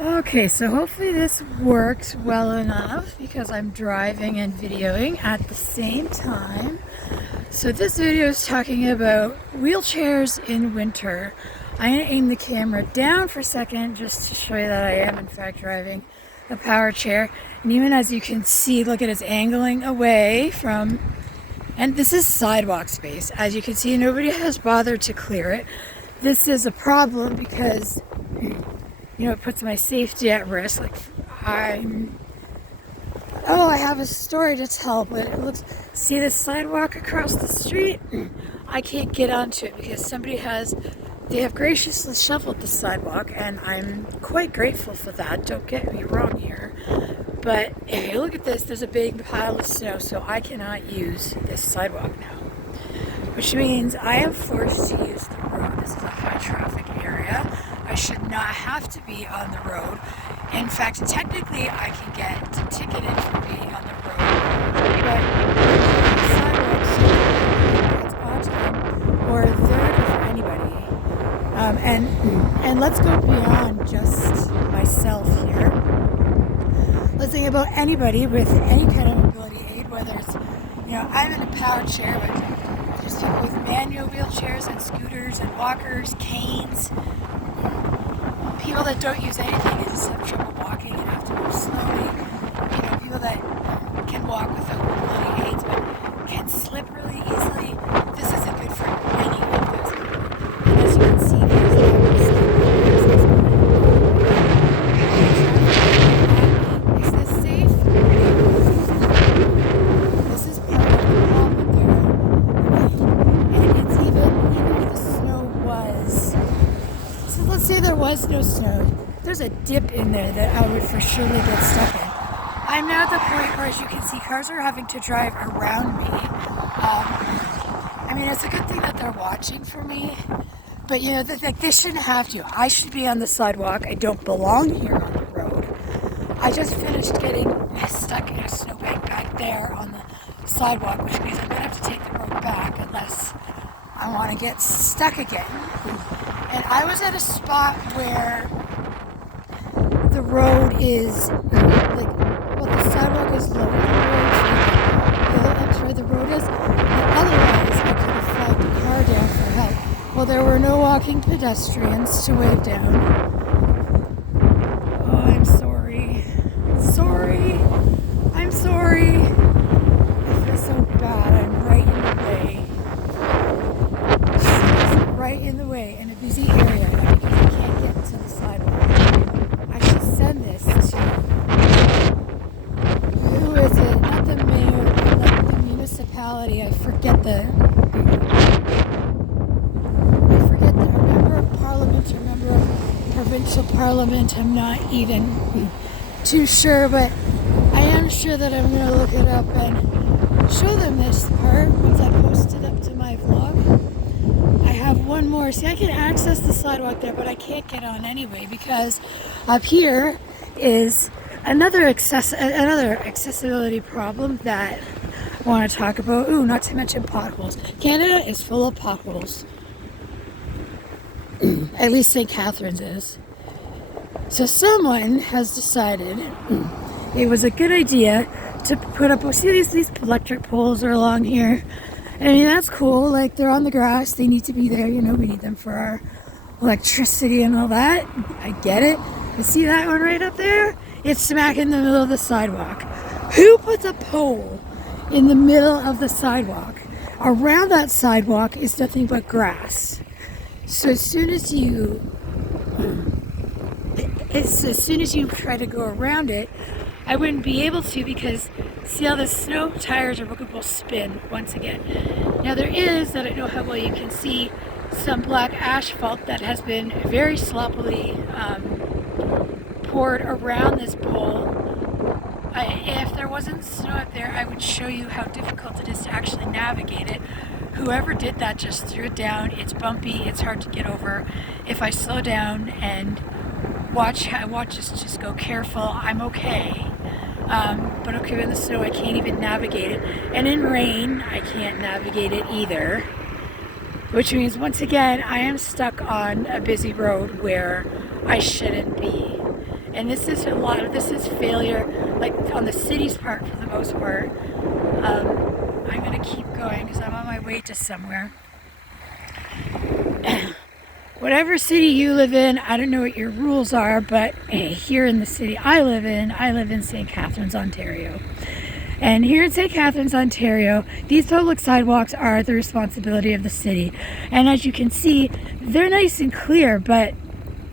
Okay, so hopefully this works well enough because I'm driving and videoing at the same time. So this video is talking about wheelchairs in winter. I'm going to aim the camera down for a second just to show you that I am in fact driving a power chair. And even as you can see, look at it's angling away from, and this is sidewalk space. As you can see, nobody has bothered to clear it. This is a problem because it puts my safety at risk. I have a story to tell, but see this sidewalk across the street? I can't get onto it because they have graciously shoveled the sidewalk, and I'm quite grateful for that. Don't get me wrong here. But if you look at this, there's a big pile of snow, so I cannot use this sidewalk now. Which means I am forced to use the road. This is a high traffic area. I should not have to be on the road. In fact, technically I can get ticketed for being on the road, but sidewalks onto them, or they're not for anybody. And let's go beyond just myself here. Let's think about anybody with any kind of mobility aid, whether it's, I'm in a power chair, but there's people with manual wheelchairs and scooters and walkers, canes, people that don't use anything and just have trouble walking and have to move slowly, people that can walk without mobility aids but can slip really easily. This isn't good for any of those people. And as you can see, there's is this safe? This is part of the problem there. And it's even if the snow was, so let's say there was no snow, there's a dip in there that I would for surely get stuck in. I'm now at the point where, as you can see, cars are having to drive around me. It's a good thing that they're watching for me, but they shouldn't have to. I should be on the sidewalk. I don't belong here on the road. I just finished getting stuck in a snowbank back there on the sidewalk, which means I'm going to have to take the road back unless I want to get stuck again. And I was at a spot where the road is the sidewalk is lower than the road is. Otherwise, I could have flagged a car down for help. Well, there were no walking pedestrians to wave down. Oh, I'm sorry. I'm sorry. I feel so bad. I'm right in the way in a busy area because I can't get to the sidewalk. I should send this to, who is it? Not the mayor, but the municipality. I forget the member of parliament or member of provincial parliament. I'm not even too sure, but I am sure that I'm going to look it up and show them this part once I post it up to my vlog. I have one more. See, I can access the sidewalk there, but I can't get on anyway because up here is another accessibility problem that I want to talk about. Ooh, not to mention potholes. Canada is full of potholes. At least St. Catharines is. So someone has decided it was a good idea to put up, see these electric poles are along here. That's cool. Like, they're on the grass. They need to be there. We need them for our electricity and all that. I get it. You see that one right up there? It's smack in the middle of the sidewalk. Who puts a pole in the middle of the sidewalk? Around that sidewalk is nothing but grass. So as soon as you try to go around it, I wouldn't be able to because see how the snow tires will spin once again. Now there is, I don't know how well you can see, some black asphalt that has been very sloppily poured around this pole. If there wasn't snow up there, I would show you how difficult it is to actually navigate it. Whoever did that just threw it down. It's bumpy, it's hard to get over. If I slow down and watch us just go careful, I'm okay. But okay, in the snow I can't even navigate it, and in rain I can't navigate it either, which means once again I am stuck on a busy road where I shouldn't be. And this is this is failure, like on the city's part for the most part. I'm gonna keep going because I'm on my way to somewhere. Whatever city you live in, I don't know what your rules are, but here in the city I live in St. Catharines, Ontario. And here in St. Catharines, Ontario, these public sidewalks are the responsibility of the city. And as you can see, they're nice and clear, but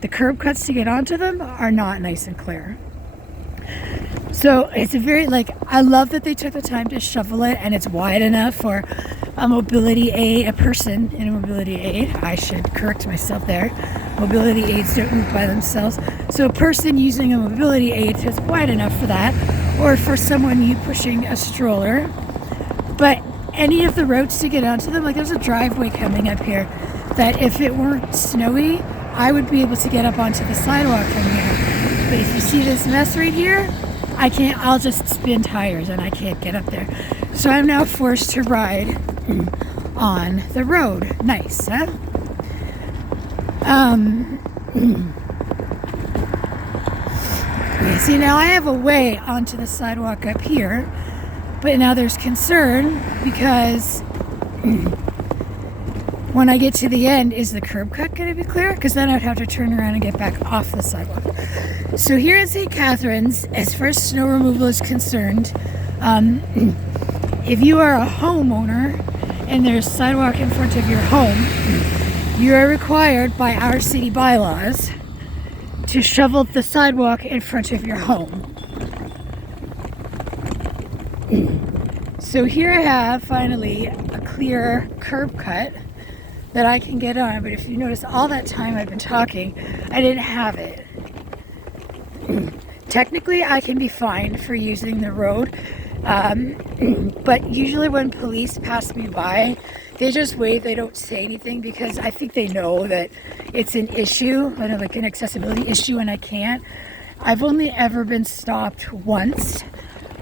the curb cuts to get onto them are not nice and clear. So it's a very, I love that they took the time to shovel it, and it's wide enough for a person in a mobility aid. I should correct myself there. Mobility aids don't move by themselves. So a person using a mobility aid is wide enough for that, or for someone pushing a stroller. But any of the roads to get onto them, there's a driveway coming up here that if it weren't snowy, I would be able to get up onto the sidewalk from here. But if you see this mess right here, I can't, I'll just spin tires and I can't get up there. So I'm now forced to ride on the road. Nice, huh? See, now I have a way onto the sidewalk up here, but now there's concern because when I get to the end, is the curb cut going to be clear? Because then I'd have to turn around and get back off the sidewalk. So here at St. Catharines, as far as snow removal is concerned, if you are a homeowner and there's a sidewalk in front of your home, you are required by our city bylaws to shovel the sidewalk in front of your home. So here I have finally a clear curb cut that I can get on, but if you notice all that time I've been talking, I didn't have it. Technically I can be fined for using the road, but usually when police pass me by, they just wave, they don't say anything because I think they know that it's an issue, like an accessibility issue, and I can't. I've only ever been stopped once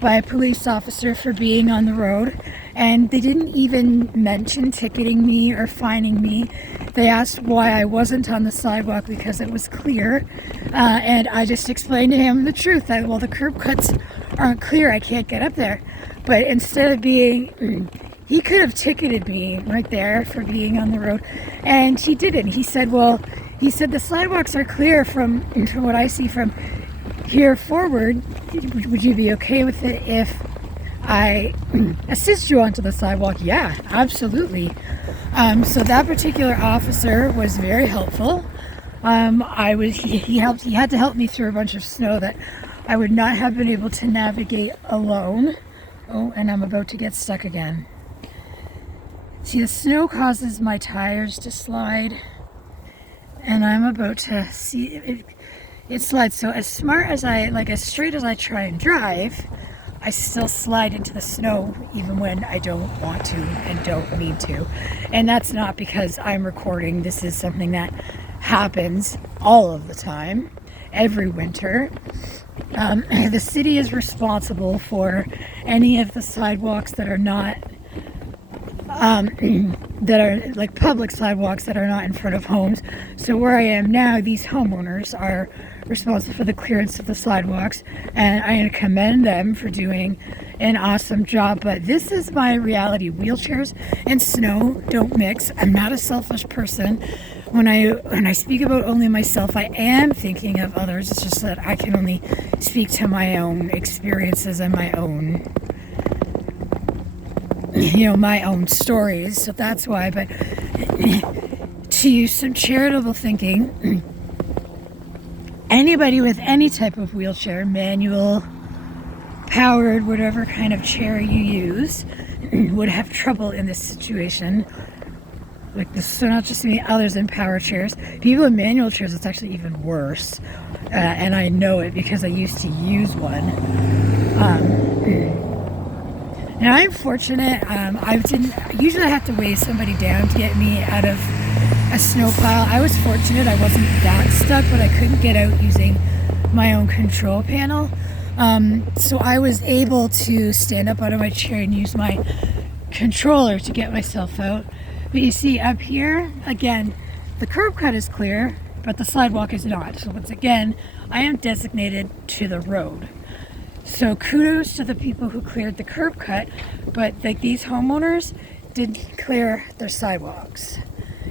by a police officer for being on the road, and they didn't even mention ticketing me or fining me. They asked why I wasn't on the sidewalk because it was clear, and I just explained to him the truth that, well, the curb cuts aren't clear, I can't get up there. But instead of being, he could have ticketed me right there for being on the road, and he didn't. He said, well, the sidewalks are clear from what I see from here forward. Would you be okay with it if I assist you onto the sidewalk? Yeah, absolutely. So that particular officer was very helpful. He had to help me through a bunch of snow that I would not have been able to navigate alone. Oh, and I'm about to get stuck again. See, the snow causes my tires to slide, and I'm about to see it slides. So as straight as I try and drive, I still slide into the snow even when I don't want to and don't need to. And that's not because I'm recording. This is something that happens all of the time, every winter. The city is responsible for any of the sidewalks that are not that are like public sidewalks that are not in front of homes. So where I am now, these homeowners are responsible for the clearance of the sidewalks, and I commend them for doing an awesome job. But this is my reality. Wheelchairs and snow don't mix. I'm not a selfish person. When I speak about only myself, I am thinking of others. It's just that I can only speak to my own experiences and my own my own stories. So that's why. But to use some charitable thinking, anybody with any type of wheelchair, manual, powered, whatever kind of chair you use, would have trouble in this situation. Like this, so not just me, others in power chairs. People in manual chairs, it's actually even worse. And I know it because I used to use one. And I'm fortunate. Usually I have to weigh somebody down to get me out of a snow pile. I was fortunate. I wasn't that stuck, but I couldn't get out using my own control panel. So I was able to stand up out of my chair and use my controller to get myself out. But you see up here, again, the curb cut is clear. but the sidewalk is not. So once again, I am designated to the road. So kudos to the people who cleared the curb cut, but like these homeowners didn't clear their sidewalks,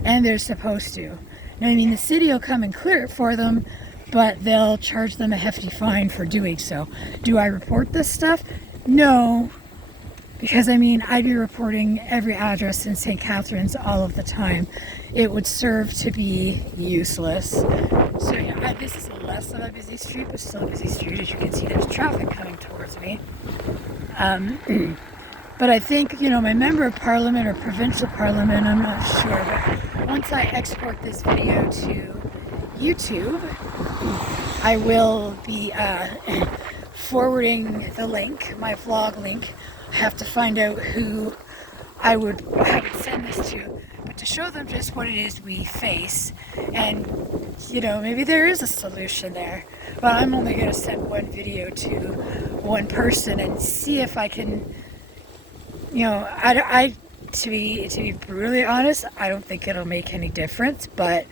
and they're supposed to. Now, I mean, the city will come and clear it for them, but they'll charge them a hefty fine for doing so. Do I report this stuff? No, because I mean, I'd be reporting every address in St. Catharines all of the time. It would serve to be useless. So yeah, this is less of a busy street, but still a busy street. As you can see, there's traffic coming towards me. But I think, you know, my member of parliament or provincial parliament, I'm not sure, but once I export this video to YouTube, I will be forwarding the link, my vlog link. I have to find out who I would send this to, but to show them just what it is we face, and you know, maybe there is a solution there. But I'm only going to send one video to one person and see if I can, you know, to be brutally honest, I don't think it'll make any difference, but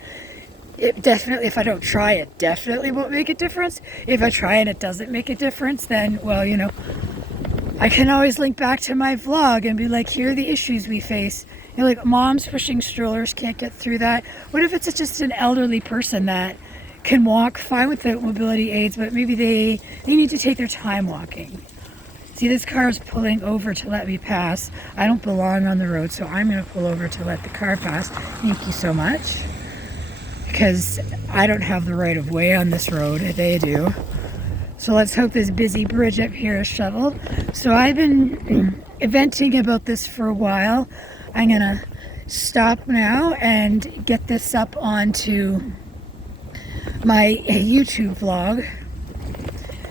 it definitely, if I don't try, it definitely won't make a difference. If I try and it doesn't make a difference, then, well, you know, I can always link back to my vlog and be like, here are the issues we face. You know, like moms pushing strollers can't get through that. What if it's just an elderly person that can walk fine without mobility aids, but maybe they need to take their time walking? See, this car is pulling over to let me pass. I don't belong on the road, so I'm going to pull over to let the car pass. Thank you so much. Because I don't have the right of way on this road. They do. So let's hope this busy bridge up here is shoveled. So I've been venting about this for a while. I'm going to stop now and get this up onto my YouTube vlog,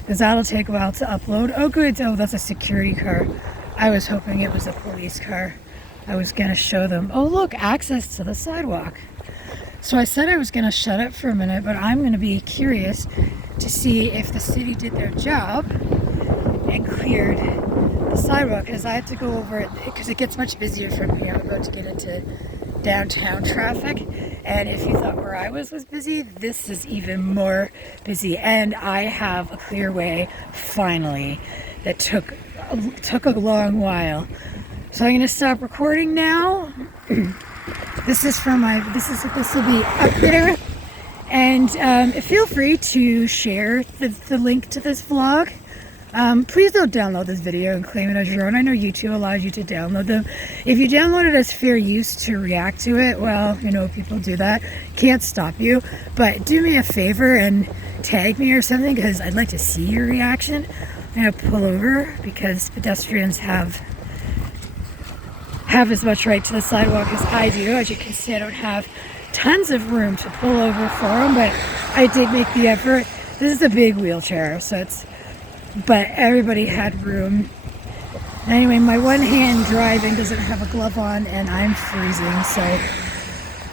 because that'll take a while to upload. Oh good, oh that's a security car. I was hoping it was a police car. I was going to show them, oh look, access to the sidewalk. So I said I was going to shut up for a minute, but I'm going to be curious to see if the city did their job and cleared the sidewalk, because I have to go over it because it gets much busier from here. I'm about to get into downtown traffic, and if you thought where I was busy, this is even more busy, and I have a clear way finally that took a long while. So I'm going to stop recording now. This is from this will be up there, and feel free to share the link to this vlog. Please don't download this video and claim it as your own. I know YouTube allows you to download them. If you download it as fair use to react to it, well, you know, people do that. Can't stop you. But do me a favor and tag me or something, because I'd like to see your reaction. I'm going to pull over because pedestrians have as much right to the sidewalk as I do. As you can see, I don't have tons of room to pull over for them, but I did make the effort. This is a big wheelchair, so but everybody had room. Anyway, my one hand driving doesn't have a glove on, and I'm freezing, so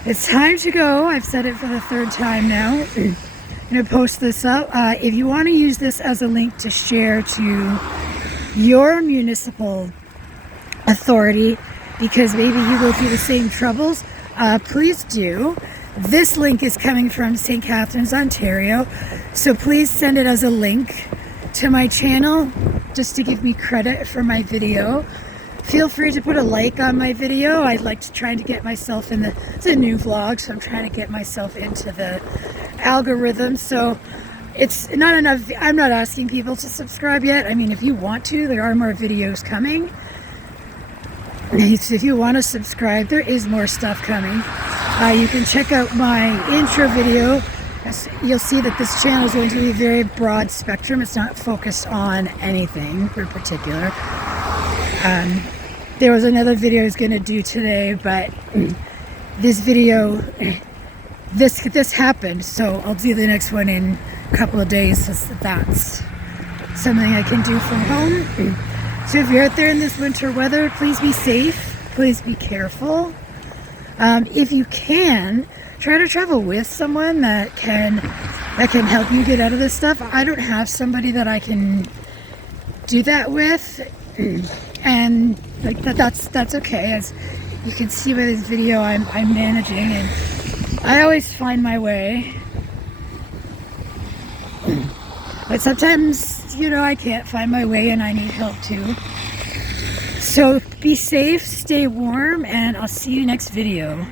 it's time to go. I've said it for the third time now. I'm going to post this up. If you want to use this as a link to share to your municipal authority, because maybe you go through the same troubles, please do. This link is coming from St. Catharines, Ontario, so please send it as a link to my channel just to give me credit for my video. Feel free to put a like on my video. I'd like to try to get myself in it's a new vlog, so I'm trying to get myself into the algorithm. So it's not enough. I'm not asking people to subscribe yet. I mean, if you want to, there are more videos coming. If you want to subscribe, there is more stuff coming. You can check out my intro video. You'll see that this channel is going to be very broad spectrum. It's not focused on anything in particular. There was another video I was going to do today, but this video, this happened, so I'll do the next one in a couple of days. So that's something I can do from home. So if you're out there in this winter weather, please be safe. Please be careful. If you can, try to travel with someone that can help you get out of this stuff. I don't have somebody that I can do that with, and like that's okay. As you can see by this video, I'm managing, and I always find my way. But sometimes, you know, I can't find my way and I need help too. So be safe, stay warm, and I'll see you next video.